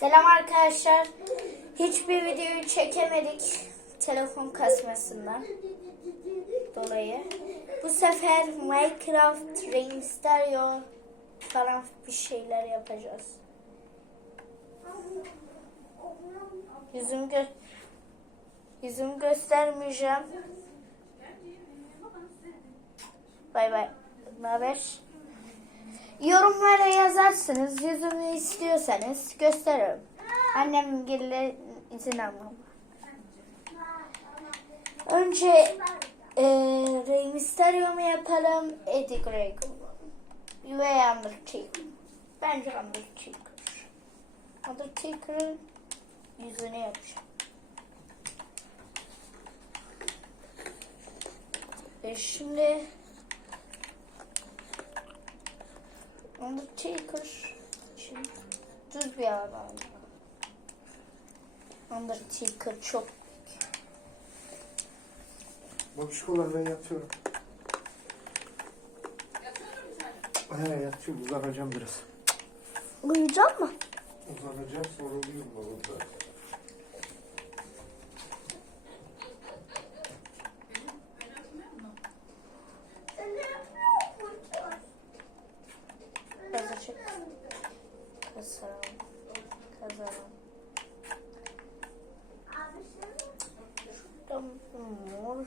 Selam arkadaşlar. Hiçbir videoyu çekemedik telefon kasmasından dolayı. Bu sefer Minecraft Rain Stereo falan bir şeyler yapacağız. Yüzümü gö yüzümü göstermeyeceğim. Bay bay. Ne haber? Yorumlara yazarsınız. Yüzümü istiyorsanız gösteririm. Annem gille izin almam. Önce e, Rey Mysterio mu yapalım? Eddie mu? Ve Undertaker. Bence Undertaker. Undertaker'ın yüzünü yapacağım. E şimdi Undertaker şimdi düz bir adam. Undertaker çok Babişkolar ben yatıyorum. He yatıyorum uzanacağım biraz. Uyuyacak mı? Uzanacağım sonra uyurum babamda. Yazacak. Kazanalım. Kazanalım. Şurada mor.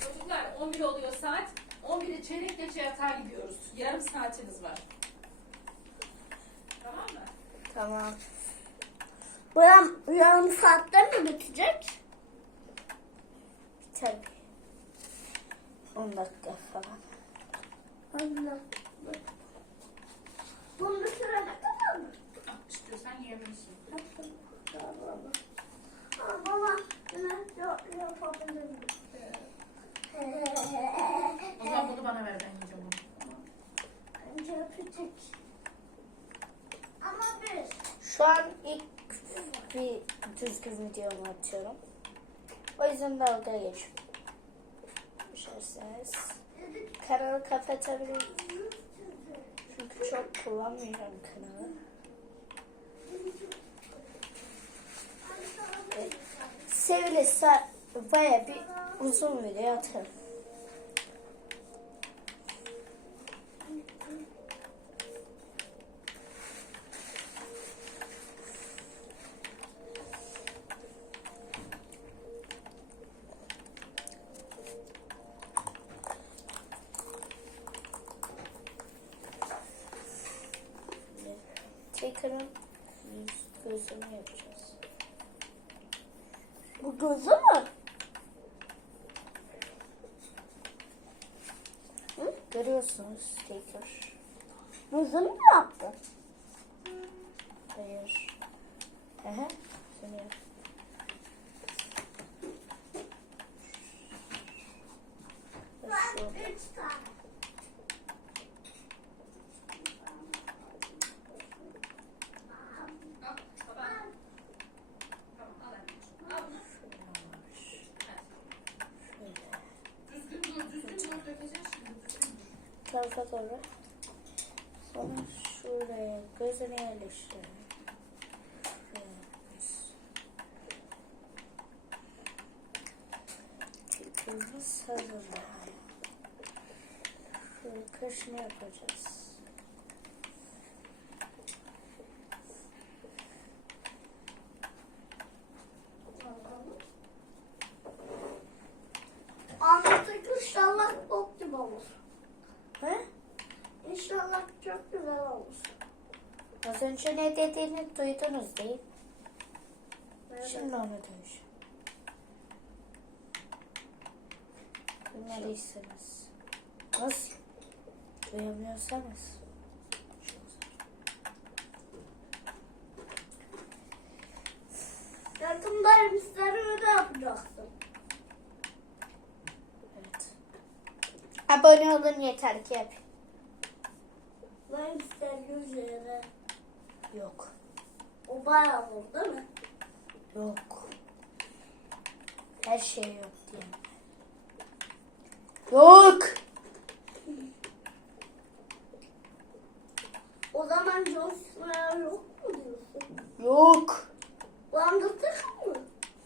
Çocuklar 11 oluyor saat. 11'e çeyrek geçe yatağa gidiyoruz. Yarım saatiniz var. Tamam mı? Tamam. Bu yarım, saatte mi bitecek? Tabii. 10 dakika falan. Allah. Bunun süre ne kadar mı? İstiyorsan yiyebilirsin. Aa, Baba, ne yok yapabilirim. O zaman bunu bana ver ben yiyeceğim. Bence yapacak. Ama bir. Şu an ilk bir düzgün videomu atıyorum. O yüzden dalga geçiyorum. Düşerseniz kanalı kapatabilirim. Çünkü çok kullanmayacağım kanalı. Evet. Sevilirse baya bir uzun video atarım. Tekrarın yüz gözünü yapacağız. Bu gözü mü? Görüyorsunuz tekrar. Gözünü mü yaptın? Hayır. Aha. Şunu yap. Şurada. Üç tane. Al baba. Tamam al anneciğim. Al. Hadi. Düzgün dur, düzgün dur. Dökeceğiz şimdi. Düzgün tarafa doğru. Sonra şuraya gözünü yerleştirelim. Fikrimiz hazır. Şöyle kaşını yapacağız. Anlattık inşallah çok gibi olur. İnşallah çok güzel olur. Az önce ne dediğini duydunuz değil mi? Şimdi onu dönüşüm. Duymadıysanız. Nasıl? Duyamıyorsanız. Yakında emsleri öde yapacaksın. Evet. Abone olun yeter ki yapayım. Ben ister üzerine. Yok. O bayağı olur değil mi? Yok. Her şey yok diye. Yok.